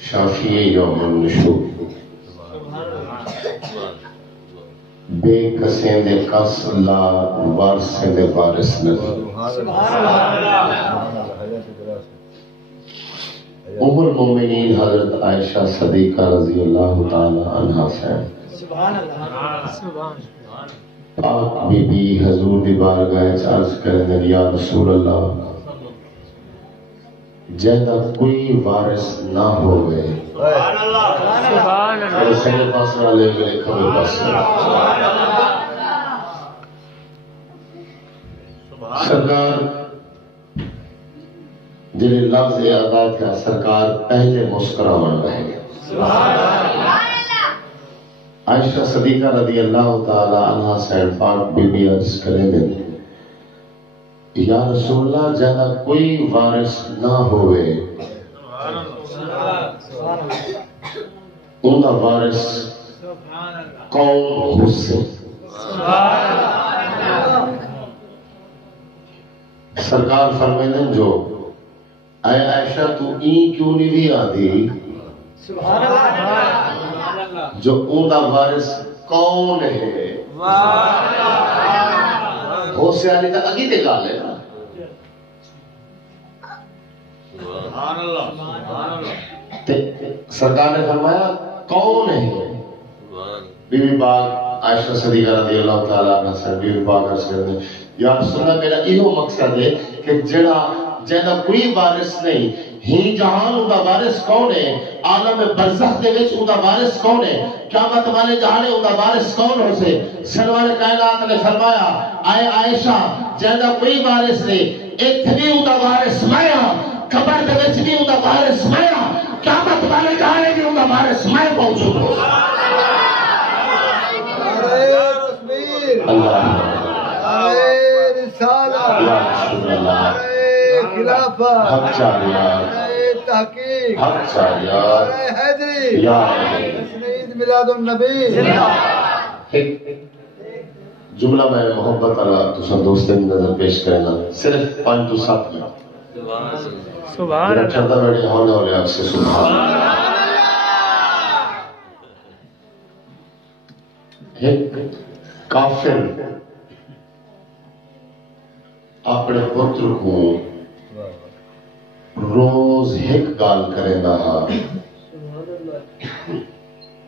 شافی یوم النشور بے کسیں دے کس لا وارثیں دے وارث نہیں ام المومنین حضرت عائشہ صدیقہ رضی اللہ تعالی عنہا سے پاک بی بی حضور دی بارگاہ عرض کرنے یا رسول اللہ جیدہ کوئی وارث نہ ہوئے سبحان اللہ سبحان پاسرہ لے گئے کھوے پاسرہ سرکار جنہیں لفظ ادا کیا سرکار پہلے مسکراون رہ گئے عائشہ صدیقہ رضی اللہ تعالی عنہ سے پاک بی بی عرض کریں گے یا رسول اللہ جہاں کوئی وارث نہ ہوئے ان کا وارث کون ہو سے سرکار فرمائیں جو اے عائشہ تو این کیوں نہیں بھی آدھی جو ان کا وارث کون ہے ہو سے آنے تک اگی دے گا لے سرکار نے فرمایا کون ہے بی بی پاک عائشہ صدیقہ رضی اللہ تعالیٰ عنہ سے بی بی پاک عرض کرتے ہیں یا رسول اللہ میرا یہ مقصد ہے کہ جہاں کوئی وارث نہیں ہی جہان ان کا وارث کون ہے عالم برزخ دے وچ ان کا وارث کون ہے قیامت والے جہانے ان کا وارث کون ہو سے سرور کائنات نے فرمایا اے عائشہ جہاں کوئی وارث نہیں اتنی ان کا وارث میں قبر دے وچ بھی ان کا وارث میں قیامت والے جہانے بھی ان کا وارث میں موجود ہو اللہ رسالہ یا رسول اللہ خلافت حق چاریات تحقیق حق چاریات حیدری یا تسنید میلاد النبی ایک جملہ میں محبت اللہ تسا دوستیں نظر پیش کرنا صرف 5 to 7 منٹ سبحان اللہ چردہ بیٹھے ہونے والے آپ سے سبحان اللہ ایک کافر اپنے پتر کو روز ایک گال کرے گا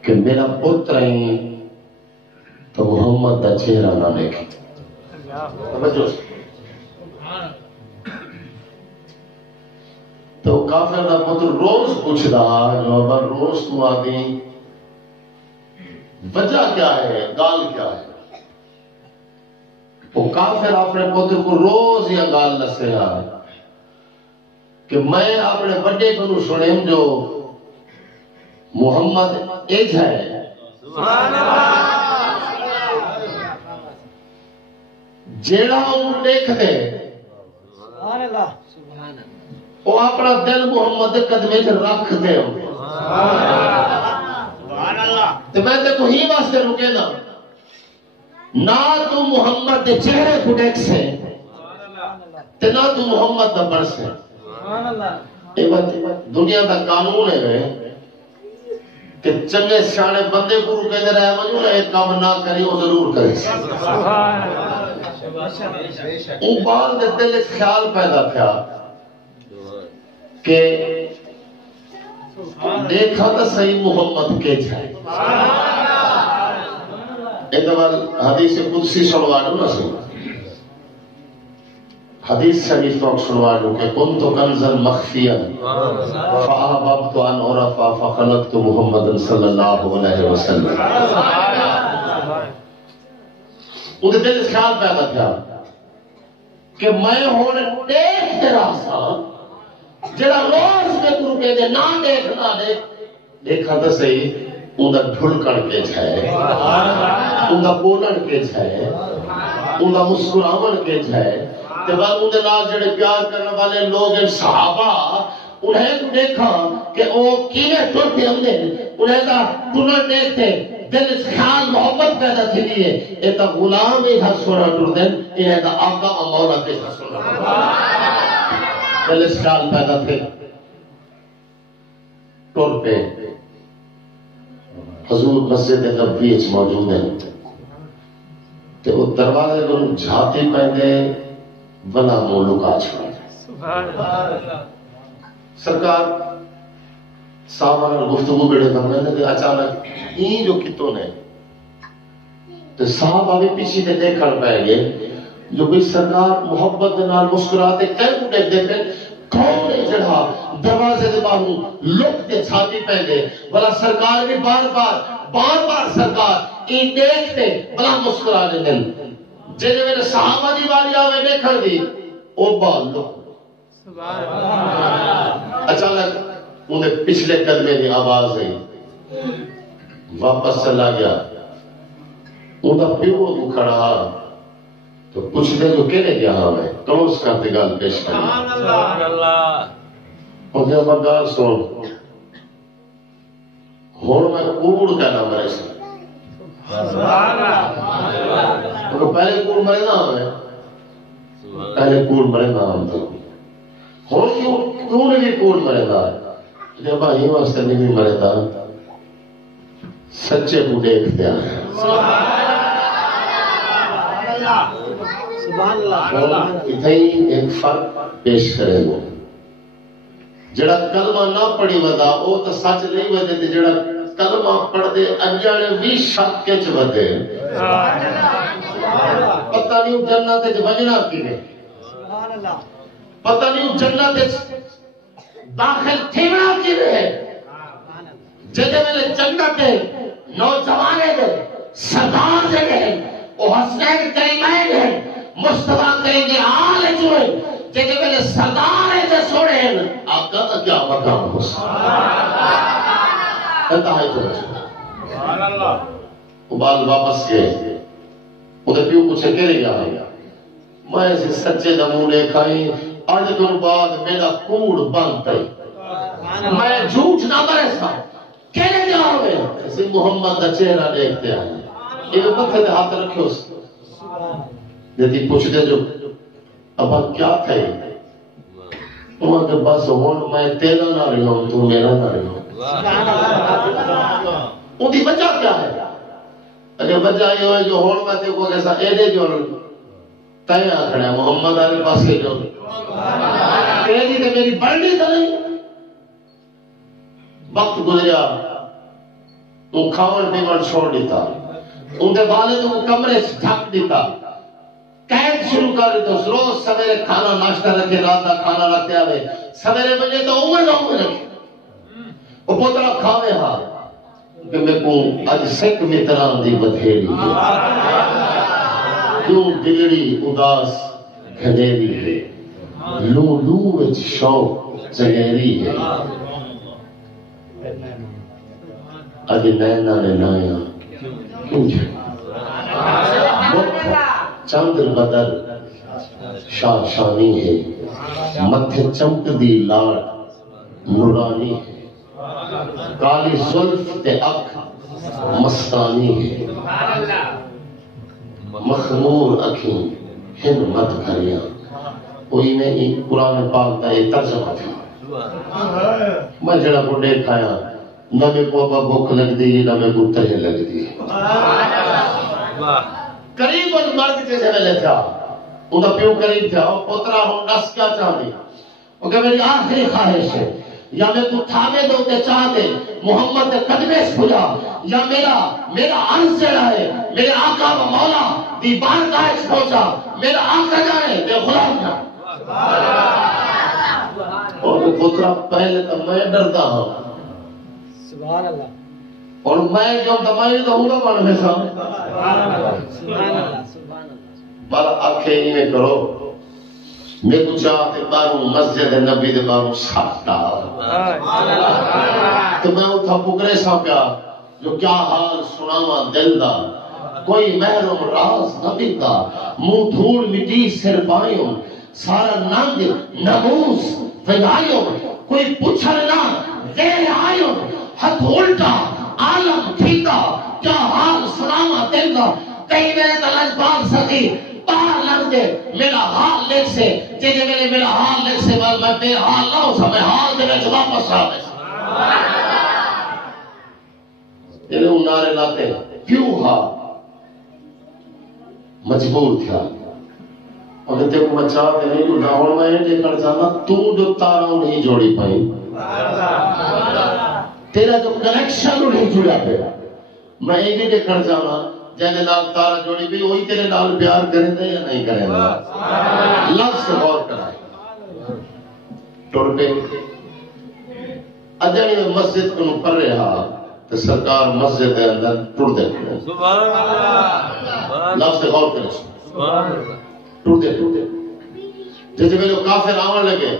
کہ میرا پتر ہے تو محمد کا چہرہ نہ دیکھے تو کافر کا پتر روز پوچھ رہا روز تو آدھی وجہ کیا ہے گال کیا ہے وہ کافر اپنے پتر کو روز یا گال نسے گا کہ میں اپنے بڑے کو سنیں جو محمد ایج ہے جیڑا ان دیکھ دے وہ اپنا دل محمد قدمے سے رکھ دے تو میں تے تو ہی واسطے رکے نا نہ تو محمد دے چہرے کو دیکھ سے تے نہ تو محمد دا بڑھ سے دنیا دا قانون ہے کہ چنگے سیانے بندے کو رکے دے رہے مجھو نہ ایک کام نہ کری وہ ضرور کرے ان بار دے دل ایک خیال پیدا تھا کہ دیکھا تا صحیح محمد کے جائے ادوال حدیث قدسی سنوانو نا سن حدیث شریف تو سنوانو کہ کنت کنزا مخفیا فاحببت ان عرفا فخلقت محمد صلی اللہ علیہ وسلم انہیں دل خیال پیدا تھا کہ میں ہونے دیکھ تیرا سا جڑا روز کے گرو کے دے نہ دیکھ نہ دیکھ دیکھا تو صحیح انہا ڈھلکڑ کے جائے انہا بولن کے جائے انہا مسکراون کے جائے تے بعد انہا نال جڑے پیار کرنے والے لوگ صحابہ انہیں دیکھا کہ وہ کینے ٹوٹے ہم نے انہیں دا ٹنر دیکھتے دل اس خیال محبت پیدا تھی لیے ایتا غلام ہی حسورہ ٹر دیں انہیں دا آقا و مولا کے حسورہ دل اس خیال پیدا تھے ٹر پہ حضور مسجد نبوی وچ موجود ہیں تے وہ دروازے کو جھاتی پہنے بلا منہ لکا چھوڑا سرکار سامان گفتگو بیڑے کرنے تے اچانک این جو کتوں نے تے صحابہ بھی پیچھے تے دیکھن پہ گئے جو بھی سرکار محبت دے نال مسکراتے کہیں کو دیکھ دے کون ہے جڑا دروازے دے باہوں لک تے چھاتی پہ دے بلا سرکار بھی بار بار سرکار این دیکھتے بلا مسکرا دے دل جنہیں میرے صحابہ دی باری آوے دیکھن دی او بال لو اچانک انہیں پچھلے قدمے دی آواز ہے واپس چلا گیا انہیں پیو تو کھڑا تو پوچھ دے جو کہنے گیا ہمیں کلوز کرتے گال پیش کریں انہیں مگال سن ہون میں کوڑ کا نام ہے پہلے کوڑ مرے نام ہے پہلے کوڑ مرے نام تھا ہون کیوں نہیں کوڑ مرے نام جب ہی واسطے نہیں مرے تھا سچے کو دیکھ دیا اتھے ہی ایک فرق پیش کرے گا جڑا کلمہ نہ پڑھی ودا وہ تو سچ نہیں ودے تے جڑا کلمہ پڑھ دے انجانے بھی شک کے چ ودے پتہ نہیں جنت وچ وجنا کیویں پتہ نہیں جنت وچ داخل تھینا کیویں جدے ویلے جنت دے نوجوانے دے سردار دے او حسنین کریمین دے مصطفیٰ کریم دے آل جوڑے جدے ویلے سردار دے سوڑے آقا دا کیا مقام ہو انتہائی تو سبحان اللہ وہ بال واپس گئے انہیں پیو کچھ کہہ لیا میں اسے سچے نمونے کھائیں آج دن بعد میرا کوڑ بند گئی میں جھوٹ نہ مرے سا کہنے جاؤ گے اسے محمد کا چہرہ دیکھتے ہیں یہ متھے دے ہاتھ رکھے اس دیتی پوچھ دے جو ابا کیا تھے انہوں نے بس ہون میں تیرا نہ رہی ہوں تو میرا نہ رہی ہوں ان کی وجہ کیا ہے اگر وجہ یہ ہے جو ہون میں تے کو کیسا ایڈے جو تیہ کھڑے محمد آنے پاس کے جو تیری تے میری بڑھنی تھا نہیں وقت گزریا تو کھاون پیون چھوڑ دیتا ان دے والد کو کمرے سے ڈھک دیتا قید شروع کر دیتا روز سویرے کھانا ناشتہ رکھے رات کا کھانا رکھتے آوے سویرے بجے تو عمر رکھے وہ پوترا کھاوے ہاں کہ میں کو اج سکھ متران دی بدھیری کیوں بگڑی اداس گھنیری ہے لو لو وچ شوق چگیری ہے اج نینا نے نایا کیوں چندر بدر شاہ شانی ہے متھے چمک دی لاڑ نورانی ہے کالی زلف تے اکھ مستانی ہے مخمور اکھیں ہن مت کھریاں کوئی نہیں قرآن پاک کا یہ ترجمہ تھا میں جڑا کو دیکھایا نہ میں کو ابا بھوک لگ دی نہ میں کو ترہ لگ دی قریب المرگ جیسے میں لے تھا انہا پیو قریب تھا پترا ہوں نس کیا چاہنی وہ کہ میری آخری خواہش ہے یا میں تو تھامے دو تے چاہ دے محمد قدمے سے بھجا یا میرا عرض جڑا ہے میرے آقا و مولا دی بارگاہ سے پہنچا میرا آقا جائے تے غلام جائے اور پترا پہلے تو میں ڈرتا ہوں سبحان اللہ اور میں جو دمائی تو ہوں گا میں سامنے سبحان اللہ سبحان اللہ بل آنکھیں انہیں کرو میں کو چاہتے باروں مسجد نبی دے باروں ساتھا تو میں اتھا پکرے سا پیا جو کیا حال سناوا دل دا کوئی محرم راز نہ دیتا منہ دھول مٹی سر پائیوں سارا ننگ نموس ویائیوں کوئی پوچھر نہ دیر آئیوں ہاتھ الٹا عالم تھیتا کیا حال سناوا دل دا کئی میرے تلج باغ سکی باہر لگ دے میرا حال لکھ سے جنہیں میرا حال لکھ سے میں بے حال نہ ہو سا میں حال دے میں واپس آ نعرے لاتے کیوں ہا مجبور تھا اور تے کو مچا تے نہیں ڈھا ہن میں دیکھن چاہنا تو جو تارا نہیں جوڑی پئی تیرا جو کنیکشن نہیں جڑا پیا میں یہ بھی دیکھنا چاہنا جہاں نال تارا جوڑی پئی وہی تیرے نال پیار کریں دے یا نہیں کریں دے لفظ غور کرائے ٹر پہ اجانی میں مسجد کو پڑھ رہا تو سرکار مسجد کے اندر ٹر دے لفظ غور کریں ٹر دے جیسے میں جو کافر آون لگے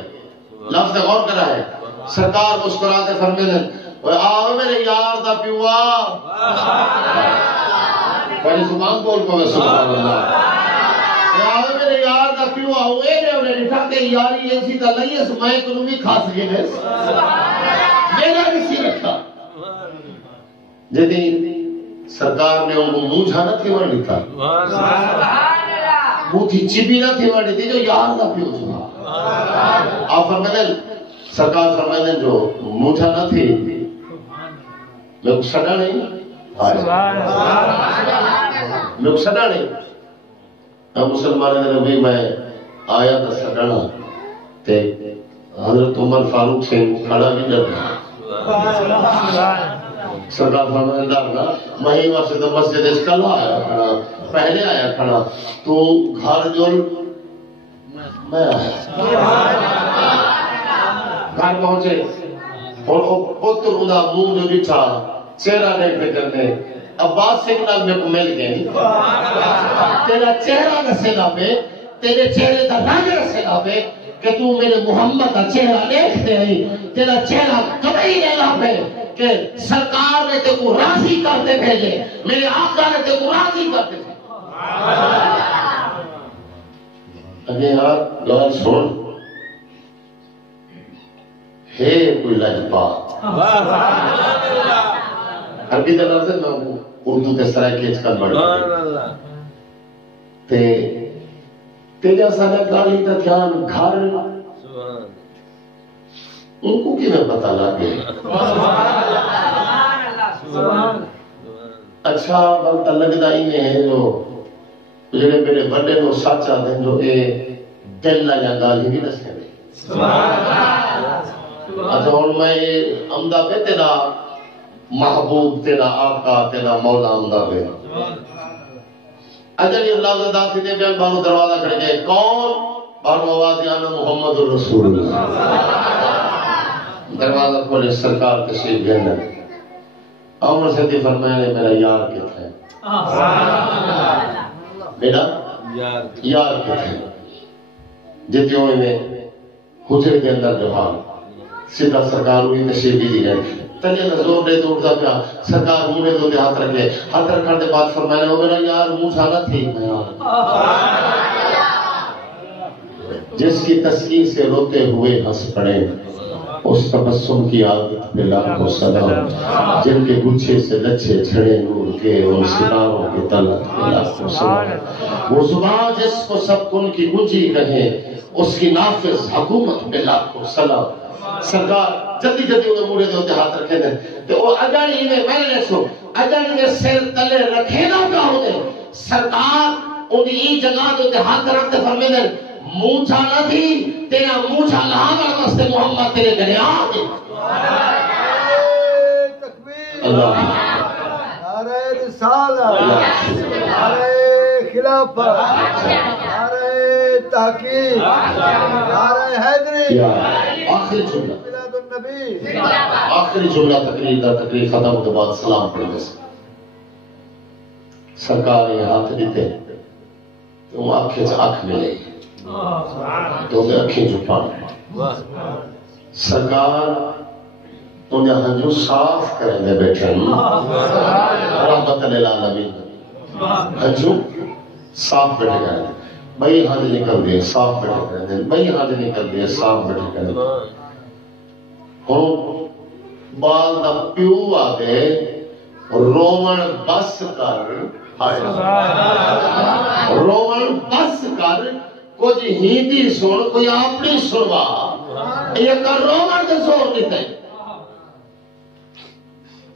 لفظ غور کرا ہے سرکار مسکراتے فرمینے آو میرے یار دا پیوا پہلے زبان بول کو سبحان اللہ آو میرے یار دا پیوا ہوئے نے انہیں لکھا کہ یاری ایسی دا لئی اس میں تو بھی کھا سکے گے میرا کسی رکھا جیدی سرکار نے ان کو منہ جھانا تھی وہاں لکھا منہ تھی چبی نہ تھی وہاں تھی جو یار دا پیوا سبحان آپ فرمینے سرکار فرمینے جو منہ جھانا تھی لوگ سڑا نہیں لوگ سڑا نہیں مسلمان نے نبی میں آیا تھا سڑنا تے حضرت عمر فاروق سے کھڑا بھی ڈرنا سرکار فرمائے ڈرنا میں واسطے تو مسجد اس کل آیا کھڑا پہلے آیا کھڑا تو گھر جو میں آیا گھر پہنچے اور پتر ادا منہ جو بٹھا چہرہ دیکھتے کرنے عباس سگنال میں کو مل گئے تیرا چہرہ رسینا پہ تیرے چہرے کا رنگ رسینا پہ کہ تو میرے محمد کا چہرہ دیکھتے ہیں تیرا چہرہ کبھی لینا پہ کہ سرکار نے تے کو راضی کرتے بھیجے میرے آقا نے تے کو راضی کرتے بھیجے اگے یار لوگ سن ہے کوئی لجبات عربی دلال سے میں اردو کے سرائے کیچ کر بڑھا تیجا سارے گالی تا دھیان گھر ان کو کی میں پتا لگے اچھا بلتا لگدائی میں ہے جو جنہیں میرے بڑے نو سچا دیں جو اے دل لگا گالی بھی نسکے دیں اچھا اور میں امدہ پہ تیرا محبوب تیرا آقا تیرا مولا امدہ پہ اجلی اللہ زدہ تھی دے بیان بانو دروازہ کھڑے گئے کون بانو آوازی آنا محمد الرسول دروازہ کھولے سرکار تشریف بھیرنے عمر صدی فرمائے میرا یار کت ہے میرا یار کت ہے جتی ہوئے میں حجر کے اندر جوان سیدھا سرکار ہوئی تشریف بھی دی گئے تلیہ نظور دے تو اٹھتا پیا سرکار موڑے دو دے ہاتھ رکھے ہاتھ رکھنے دے بعد فرمائے وہ میرا یار منہ چھانا تھی میں جس کی تسکین سے روتے ہوئے ہنس پڑے اس تبسم کی عادت پہ لاکھوں سلام جن کے گچھے سے لچھے چھڑے نور کے اور ستاروں کے تلت پہ لاکھوں سلام وہ زبان جس کو سب کن کی گنجی کہے اس کی نافذ حکومت پہ لاکھوں سلام سرکار جلدی جلدی انہیں موڑے دے ہوتے ہاتھ رکھے دیں تو وہ اجانی میں میں نے سو اجانی میں سیر تلے رکھے نہ کیا ہوتے سرکار انہیں جگہ دے ہوتے ہاتھ رکھتے فرمے دیں موچھا نہ تھی تیرا موچھا لہاں واسطے محمد تیرے گھرے آگے تکبیر نعرہ رسالہ نعرہ خلافت نعرہ تحقیق نعرہ حیدری آخری جملہ آخری جملہ تقریر ختم ہونے بعد سلام پڑھنے سے سرکار یہ ہاتھ دیتے تو آنکھیں سے آنکھ ملے تو انہیں آنکھیں جھپانے سرکار انہیں ہنجو صاف کرنے بیٹھے رحمت للعالمین ہنجو صاف بیٹھے گئے بھئی ہاتھ نکل دے صاف بیٹھے کریں بھئی ہاتھ نکل دے صاف بیٹھے کریں ہوں بال دا پیو آگے رومن بس کر رومن بس کر کچھ ہندی سن کوئی اپنی سنوا یہ کر رومن دے زور دیتے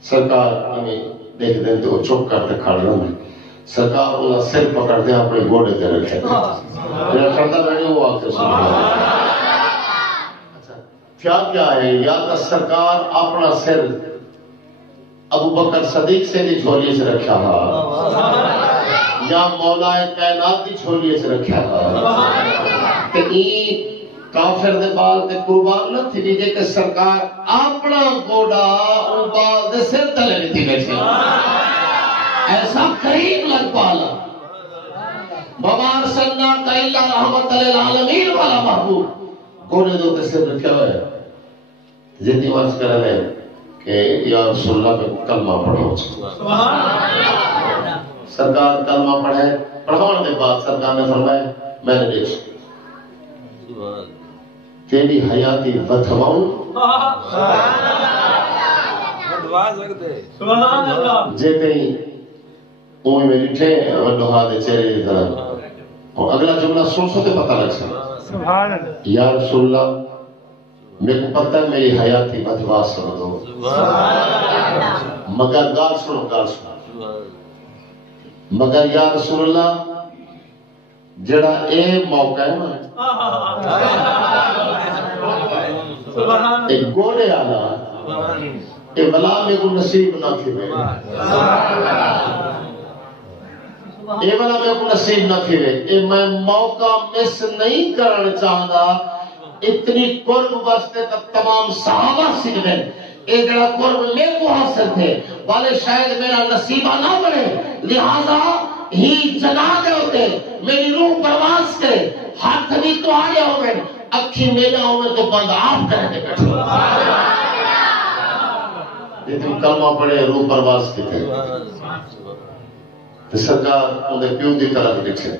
سرکار ہمیں دیکھ دیں تو وہ چپ کرتے کھڑ رہا ہے سرکار انہاں سر پکڑ دے اپنے گوڑے دے رکھے میرا کردہ بیٹھے وہ آکے سبحان اللہ کیا ہے یا تو سرکار اپنا سر ابو بکر صدیق سے دی جھولی سے رکھا تھا یا مولا کائنات دی جھولی سے رکھا تھا کہ این کافر دے بال تے قربان نہ تھی دیجے کہ سرکار اپنا گوڑا ان بال دے سر تلے لیتی بیٹھے ایسا قریب لگ پالا بمار سننا کا اللہ رحمت للعالمین والا محبوب گوڑے دو تے سر رکھا ہوئے زندی ورز کر رہے ہیں کہ یا رسول اللہ پہ کلمہ پڑھو سرکار کلمہ پڑھے پڑھوان کے بعد سرکار نے فرمایا میں نے دیکھ تیری حیاتی ودھواؤں جے کہیں اوہی میں لٹھے ودھوا دے چہرے دی طرح اور اگلا جملہ سن سو تے پتہ لگ سکتا یا رسول اللہ میرے کو پتہ ہے میری حیاتی ودھوا سن دو مگر گال سنو مگر یا رسول اللہ جڑا اے موقع ہے نا ایک گوڑے آلا اے بلا میں کو نصیب نہ تھی اے بلا میں کو نصیب نہ تھی اے میں موقع مس نہیں کرنا چاہتا اتنی قرب واسطے تک تمام صحابہ سکھ گئے اے جڑا قرب میں کو حاصل تھے والے شاید میرا نصیبہ نہ بڑھے لہذا ہی جنا دے ہوتے میری روح پرواز کرے ہاتھ بھی تو آگے ہو گئے اکھی میرا ہو گئے تو بند آپ کرنے بیٹھے یہ تم کلمہ پڑھے روح پرواز کی تھے سرکار انہیں پیوں دی طرف لکھے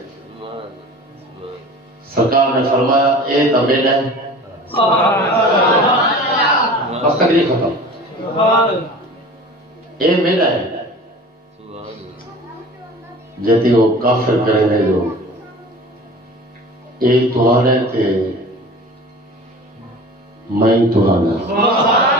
سرکار نے فرمایا اے تا میرا ہے بس تکلیف ختم اے میرا ہے جیتی وہ کافر کرے گئے جو ایک تمہارے تھے میں تمہارا